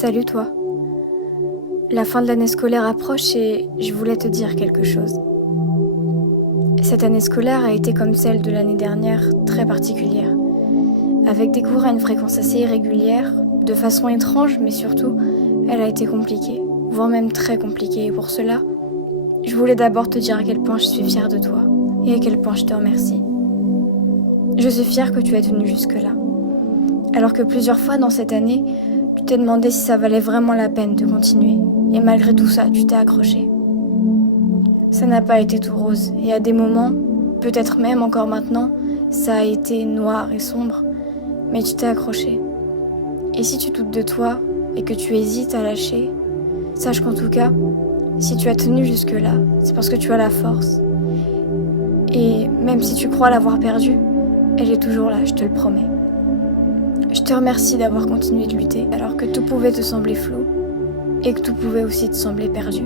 Salut toi. La fin de l'année scolaire approche et je voulais te dire quelque chose. Cette année scolaire a été comme celle de l'année dernière, très particulière. Avec des cours à une fréquence assez irrégulière, de façon étrange, mais surtout, elle a été compliquée, voire même très compliquée. Et pour cela, je voulais d'abord te dire à quel point je suis fière de toi et à quel point je te remercie. Je suis fière que tu aies tenu jusque-là. Alors que plusieurs fois dans cette année, tu t'es demandé si ça valait vraiment la peine de continuer. Et malgré tout ça, tu t'es accroché. Ça n'a pas été tout rose. Et à des moments, peut-être même encore maintenant, ça a été noir et sombre. Mais tu t'es accroché. Et si tu doutes de toi et que tu hésites à lâcher, sache qu'en tout cas, si tu as tenu jusque-là, c'est parce que tu as la force. Et même si tu crois l'avoir perdue, elle est toujours là, je te le promets. Je te remercie d'avoir continué de lutter alors que tout pouvait te sembler flou et que tout pouvait aussi te sembler perdu.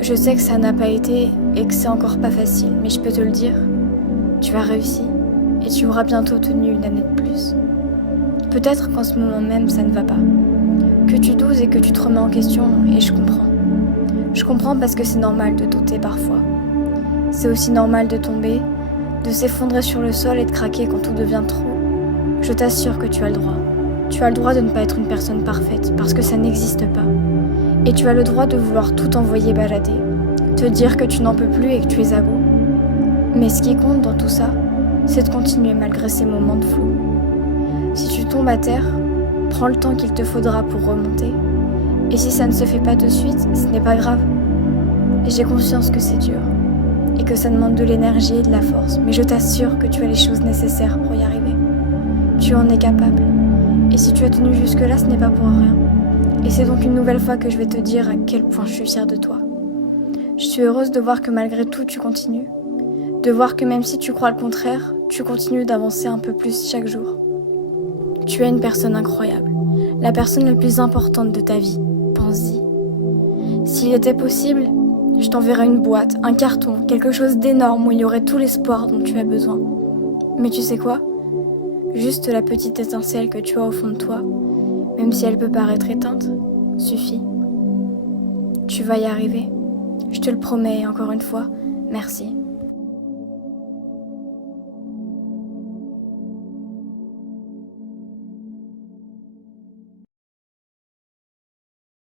Je sais que ça n'a pas été et que c'est encore pas facile, mais je peux te le dire, tu as réussi et tu auras bientôt tenu une année de plus. Peut-être qu'en ce moment même ça ne va pas, que tu doutes et que tu te remets en question et je comprends. Je comprends parce que c'est normal de douter parfois. C'est aussi normal de tomber, de s'effondrer sur le sol et de craquer quand tout devient trop. Je t'assure que tu as le droit. Tu as le droit de ne pas être une personne parfaite parce que ça n'existe pas. Et tu as le droit de vouloir tout envoyer balader, te dire que tu n'en peux plus et que tu es à bout. Mais ce qui compte dans tout ça, c'est de continuer malgré ces moments de flou. Si tu tombes à terre, prends le temps qu'il te faudra pour remonter. Et si ça ne se fait pas de suite, ce n'est pas grave. J'ai conscience que c'est dur et que ça demande de l'énergie et de la force, mais je t'assure que tu as les choses nécessaires pour y arriver. Tu en es capable. Et si tu as tenu jusque-là, ce n'est pas pour rien. Et c'est donc une nouvelle fois que je vais te dire à quel point je suis fière de toi. Je suis heureuse de voir que malgré tout, tu continues. De voir que même si tu crois le contraire, tu continues d'avancer un peu plus chaque jour. Tu es une personne incroyable. La personne la plus importante de ta vie. Pense-y. S'il était possible, je t'enverrais une boîte, un carton, quelque chose d'énorme où il y aurait tout l'espoir dont tu as besoin. Mais tu sais quoi ? Juste la petite étincelle que tu as au fond de toi, même si elle peut paraître éteinte, suffit. Tu vas y arriver. Je te le promets et encore une fois, merci.